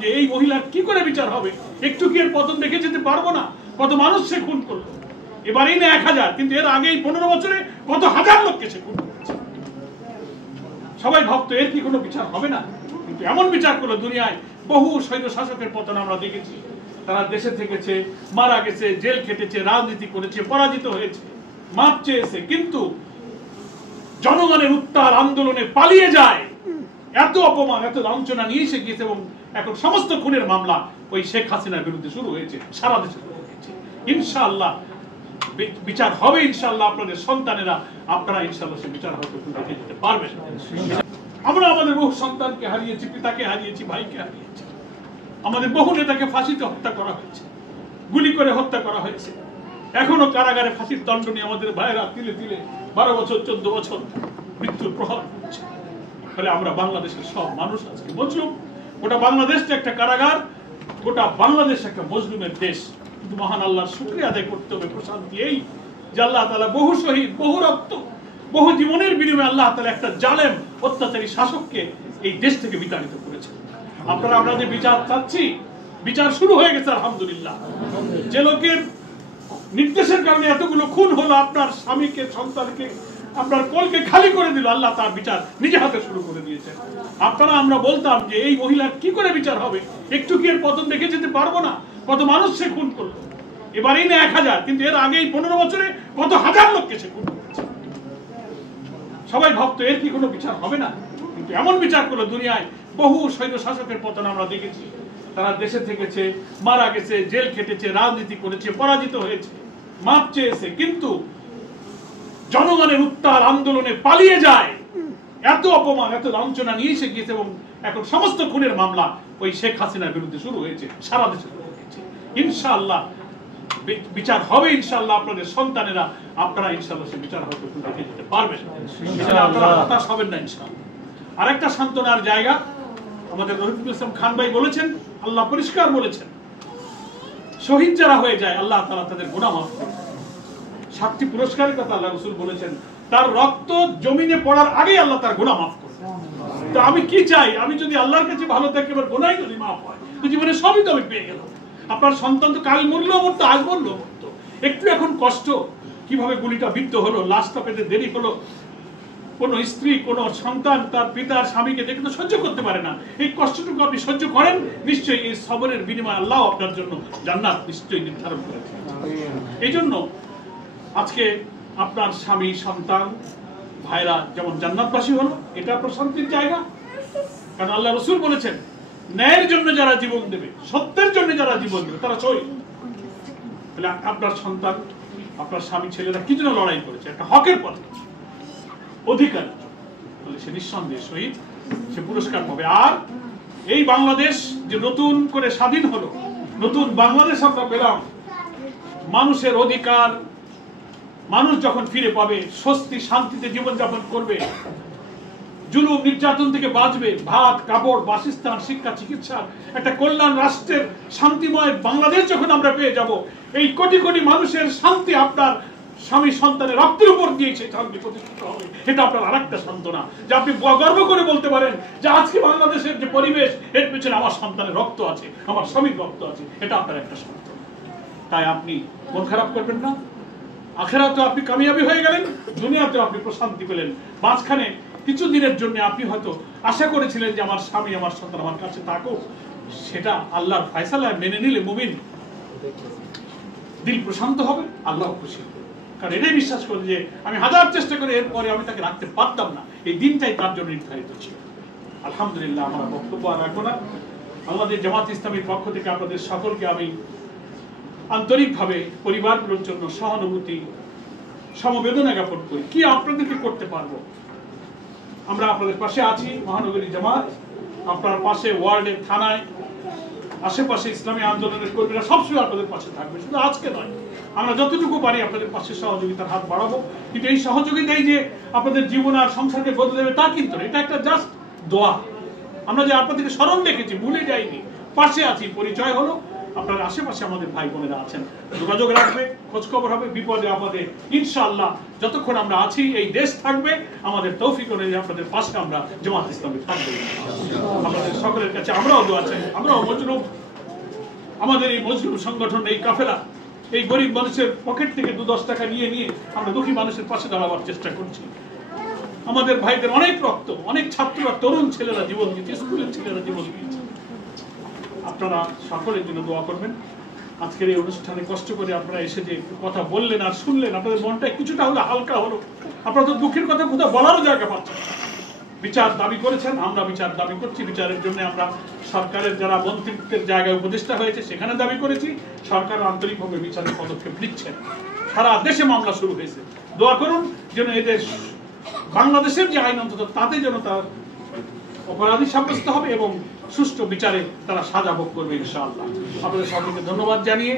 যে এই মহিলার কি করে বিচার হবে, একটু কি এর পতন দেখে যেতে পারবো না? কত মানুষ সে খুন করলো, এবারেই না 1000, কিন্তু এর আগে 15 বছরে কত হাজার লোককে সে খুন করেছে। সবাই ভাবতো এর কি কোনো বিচার হবে না, কিন্তু এমন বিচার করলো দুনিয়ায়। বহু সৈন্য শাসকের পতন আমরা দেখেছি, তারা দেশে থেকেছে, মারা গেছে, জেল খেটেছে, রাজনীতি করেছে, পরাজিত হয়েছে, মাপ চেয়েছে, কিন্তু জনগণের উত্তাল আন্দোলনে পালিয়ে যায়। এত অপমান, এত লাঞ্ছনা নিয়ে এসে গিয়েছে, এবং এখন সমস্ত খুনের মামলা ওই শেখ হাসিনার বিরুদ্ধে শুরু হয়েছে, সারা দেশে শুরু হয়েছে। ইনশাআল্লাহ বিচার হবে, ইনশাআল্লাহ আপনাদের সন্তানেরা, আপনারা ইনশাআল্লাহ সে বিচার হয়তো দেখে যেতে পারবেন। আমরা আমাদের বহু সন্তানকে হারিয়েছি, পিতাকে হারিয়েছি, ভাইকে হারিয়েছি, আমাদের বহু নেতাকে ফাঁসিতে হত্যা করা হয়েছে, গুলি করে হত্যা করা হয়েছে, এখনো কারাগারে ফাঁসির দণ্ড নিয়ে আমাদের ভাইয়েরা তিলে তিলে 12 বছর 14 বছর মৃত্যুর প্রহার হচ্ছে। ফলে আমরা বাংলাদেশের সব মানুষ আজকে মজলুম। গোটা বাংলাদেশটা একটা কারাগার, গোটা বাংলাদেশ একটা মজলুমের দেশ। কিন্তু মহান আল্লাহর শুকরিয়া আদায় করতে হবে। প্রশান্তি এই যে আল্লাহ তাআলা বহু শহীদ, বহু রক্ত, বহু জীবনের বিনিময়ে আল্লাহ তাআলা একটা জালেম অত্যাচারী শাসককে এই দেশ থেকে বিতাড়িত করেছেন। আমরা যে বিচার চাচ্ছি, বিচার শুরু হয়ে গেছে আলহামদুলিল্লাহ। যে লোকের নির্দেশের কারণে এতগুলো খুন হলো, আপনার স্বামীকে, সন্তানকে, আপনার কোলকে খালি করে দিল, আল্লাহ তার বিচার নিজে হাতে শুরু করে দিয়েছেন। আমরা বলতাম যে এই মহিলার কি করে বিচার হবে, একটু কি এর পতন দেখে যেতে পারবো না? কত মানুষ সে খুন করলো, এবারেই না 1000, কিন্তু এর আগে 15 বছরে কত হাজার লোককে সে খুন করেছে। সবাই ভাবতো এর কি কোনো বিচার হবে না, কিন্তু এমন বিচার করলো দুনিয়ায়। বহু সৈন্য শাসকের পতন আমরা দেখেছি, তারা দেশে থেকেছে, মারা গেছে, জেল খেটেছে, রাজনীতি করেছে, পরাজিত হয়েছে, মাপ চেয়েছে, কিন্তু জনগণের উত্তাল আন্দোলনে পালিয়ে যায়। এত অপমান, এত লাঞ্ছনা নিয়ে এসে গিয়েছে, এবং এখন সমস্ত খুনের মামলা ওই শেখ হাসিনার বিরুদ্ধে শুরু হয়েছে, সারা দেশে শুরু হয়েছে। ইনশাআল্লাহ বিচার হবে, ইনশাআল্লাহ আপনাদের সন্তানেরা, আপনারা ইনশাআল্লাহ সে বিচার হয়তো দেখে যেতে পারবেন। আপনারা হতাশ হবেন না ইনশাআল্লাহ। আরেকটা সান্ত্বনার জায়গা, আমাদের রফিকুল ইসলাম খান ভাই বলেছেন, আল্লাহ পরিষ্কার বলেছেন, শহীদ যারা হয়ে যায় আল্লাহ তাআলা তাদের গুনাহ মাফ করেন। 7টি পুরস্কারের কথা আল্লাহ রাসূল বলেছেন, তার রক্ত জমিনে পড়ার আগে আল্লাহ তার গুনাহ মাফ করেন। তো আমি কি চাই, আমি যদি আল্লাহর কাছে ভালো থাকি, এবার গুনাহ যদি মাফ হয়, তো জীবনে সবই তো আমি পেয়ে গেলাম। আপনার সন্তান তো কাল মরলেও মরতো, আজ মরলেও মরতো, একটু এখন কষ্ট, কিভাবে গুলিটা বিদ্ধ হলো, লাশটা পেতে দেরি হলো, কোন স্ত্রী, কোন সন্তান তার পিতার স্বামীকে দেখে তো সহ্য করতে পারে না। এই কষ্টটুকু আপনি সহ্য করেন, নিশ্চয়ই এই সবরের বিনিময়ে আল্লাহ আপনার জন্য জান্নাত নিশ্চয়ই নির্ধারণ করেছেন। এই জন্য আজকে আপনার স্বামী, সন্তান, ভাইরা যেমন জান্নাতবাসী হলো, এটা প্রশান্তির জায়গা। কারণ আল্লাহ রাসূল বলেছেন, ন্যায়ের জন্য যারা জীবন দেবে, সত্যের জন্য যারা জীবন দেবে, তারা শহীদ। তাহলে আপনার সন্তান, আপনার স্বামী, ছেলেরা কি জন্য লড়াই করেছে? একটা হকের পথে, অধিকার, তাহলে সে নিঃসন্দেহে শহীদ, সে পুরস্কার পাবে। আর এই বাংলাদেশ যে নতুন করে স্বাধীন হলো, নতুন বাংলাদেশ আমরা পেলাম, মানুষের অধিকার, মানুষ যখন ফিরে পাবে, স্বস্তি শান্তিতে জীবনযাপন করবে, জুলুম নির্যাতন থেকে বাঁচবে, ভাত, কাপড়, বাসস্থান, শিক্ষা, চিকিৎসা, একটা কল্যাণ রাষ্ট্রের শান্তিময় বাংলাদেশ যখন আমরা পেয়ে যাব, এই কোটি কোটি মানুষের শান্তি আপনার স্বামী সন্তানের রক্তের উপর দিয়ে সেই শান্তি প্রতিষ্ঠিত হবে। এটা আপনার আরেকটা সান্ত্বনা, যে আপনি গর্ব করে বলতে পারেন যে আজকে বাংলাদেশের যে পরিবেশ, এর পেছনে আমার সন্তানের রক্ত আছে, আমার স্বামীর রক্ত আছে, এটা আপনার একটা সান্ত্বনা। তাই আপনি মন খারাপ করবেন না। আখিরাতে আপনি কামিয়াবি হয়ে গেলেন, দুনিয়াতেও আপনি প্রশান্তি পেলেন। মাঝখানে কিছু দিনের জন্য আপনি হয়তো আশা করেছিলেন যে আমার স্বামী, আমার সন্তান আমার কাছে থাকুক, সেটা আল্লাহর ফয়সালা মেনে নিলে মুমিন দিল প্রশান্ত হবে, আল্লাহ খুশি হবে। কারণ এটাই বিশ্বাস করি যে আমি হাজার চেষ্টা করে এরপরে আমি তাকে রাখতে পারতাম না, এই দিনটাই তার জন্য নির্ধারিত ছিল। আলহামদুলিল্লাহ, আমার বক্তব্য আর রাখবো না। আমাদের জামাত ইসলামীর পক্ষ থেকে আপনাদের সকলকে আমি আন্তরিকভাবে পরিবারগুলোর জন্য সহানুভূতি, সমবেদনা জ্ঞাপন করি। কি আপনাদেরকে করতে পারবো, আমরা আপনাদের পাশে আছি। মহানগরী জামাত আপনার পাশে, ওয়ার্ডে, থানায়, আশেপাশে ইসলামী আন্দোলনের কর্মীরা সবসময় আপনাদের পাশে থাকবে। শুধু আজকে নয়, আমরা যতটুকু পারি আপনাদের পাশে সহযোগিতার হাত বাড়াবো। কিন্তু এই সহযোগিতাই যে আপনাদের জীবন আর সংসারকে বদলে দেবে তা কিন্তু না, এটা একটা জাস্ট দোয়া। আমরা যে আপনাদেরকে স্মরণ রেখেছি, ভুলে যাইনি, পাশে আছি, পরিচয় হলো। আপনার আশেপাশে আমাদের ভাই বোনেরা আছেন, যোগাযোগ রাখবে, খোঁজ খবর হবে, বিপদে আপদে ইনশাআল্লাহ যতক্ষণ আমরা আছি এই দেশ থাকবে, আমাদের তৌফিক অনুযায়ী আপনাদের পাশে আমরা জামাত ইসলামী থাকবো। আপনাদের সকলের কাছে আমরাও দোয়া চাই, আমরাও মজলুম, আমাদের এই মজলুম সংগঠন, এই কাফেলা, এই গরিব মানুষের পকেট থেকে 2-10 টাকা নিয়ে আমরা দুঃখী মানুষের পাশে দাঁড়াবার চেষ্টা করছি। আমাদের ভাইদের অনেক রক্ত, অনেক ছাত্ররা, তরুণ ছেলেরা জীবন দিয়েছে, স্কুলের ছেলেরা জীবন দিয়েছে। আপনারা সকলের জন্য দোয়া করবেন। আজকের এই অনুষ্ঠানে কষ্ট করে আপনারা এসে যে কথা বললেন আর শুনলেন, আপনাদের মনটা কিছুটা হলো হালকা হলো। আপনারা তো দুঃখের কথা কোথাও বলারও জায়গা পাচ্ছেন। বিচার দাবি করেছেন, আমরা বিচার দাবি করছি। বিচারের জন্য আমরা সরকারের যারা মন্ত্রিত্বের জায়গায় উপদেষ্টা হয়েছে সেখানে দাবি করেছি, সরকার আন্তরিকভাবে বিচারের পদক্ষেপ নিচ্ছেন। সারা দেশে মামলা শুরু হয়েছে। দোয়া করুন যেন এদের বাংলাদেশের যে আইন অন্তত তাতে যেন তার অপরাধী সাব্যস্ত হবে এবং সুষ্ঠু বিচারে তারা সাজা ভোগ করবে ইনশাআল্লাহ। আপনাদের সকলকে ধন্যবাদ জানিয়ে